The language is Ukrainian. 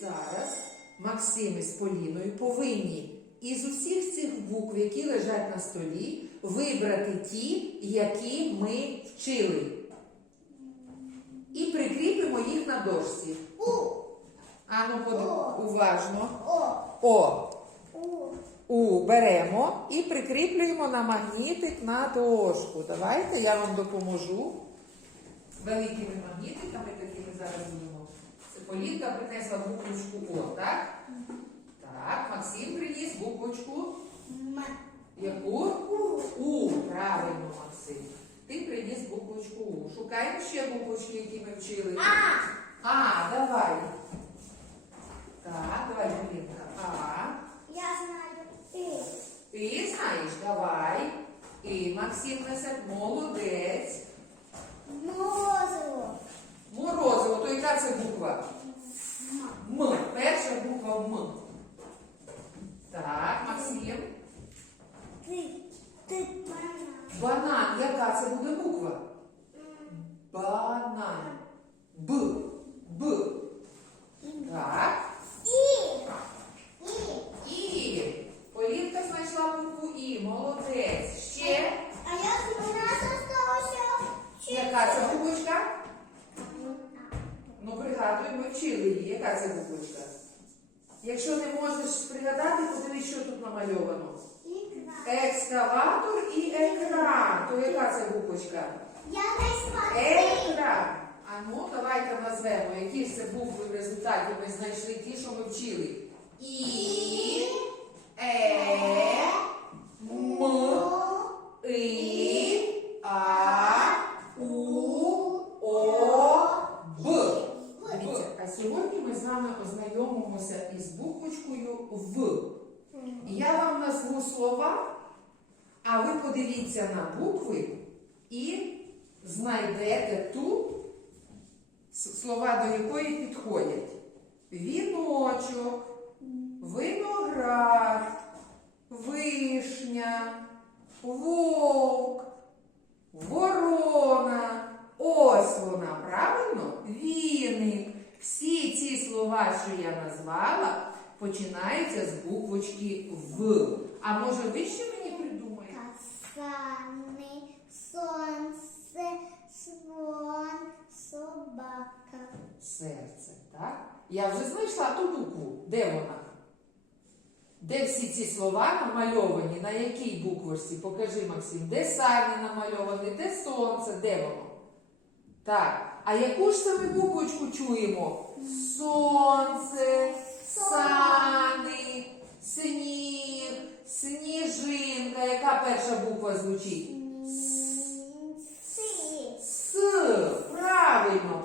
зараз Максим із Поліною повинні із усіх цих букв, які лежать на столі, вибрати ті, які ми вчили. І прикріпимо їх на дошці. У. Ану, уважно. О. У беремо і прикріплюємо на магнітик на дошку. Давайте я вам допоможу. Великими магнітиками, такими зараз будемо. Полінка принесла буквочку О, так? Так, Максим приніс буквочку. М. Яку? У. Правильно, Максим. Ти приніс буквочку У. Шукаємо ще буквочки, які ми вчили. А. А, давай. Так, давай, Полінка. А. Я знаю. И. Ти знаєш, давай. І Максим несе молодець. Морозиво. Морозиво, то яка це буква? М. М. Перша буква М. Ти. Банан. Банан. Яка це буде буква? Банан. Б. Б. Так. І. І. Полінка знайшла букву І. Молодець. Ще. А я у нас. Яка це буквочка? Ну, пригадуй, ми вчили її. Яка це буквочка? Якщо не можеш пригадати, подивись, що тут намальовано. Екскаватор і екран. То яка це буквочка? Екран. А ну, давайте назвемо, які ж це букви в результаті ми знайшли ті, що ми вчили. Сьогодні ми з вами ознайомимося із буквочкою В. Я вам назву слова, а ви подивіться на букви і знайдете ту слова, до якої підходять. Віночок, виноград, вишня, вовк, ворона. Ось вона, правильно? Віник. Всі ці слова, що я назвала, починаються з буквочки В. А може ви ще мені придумаєте? Касани, сонце, слон, собака. Серце, так? Я вже знайшла ту букву. Де вона? Де всі ці слова намальовані? На якій буквочці? Покажи, Максим, де сані намальовані, де сонце, де воно? Так. А яку ж саме буквочку чуємо? Сонце, сани, сніг, сніжинка. Яка перша буква звучить? С. С. Правильно.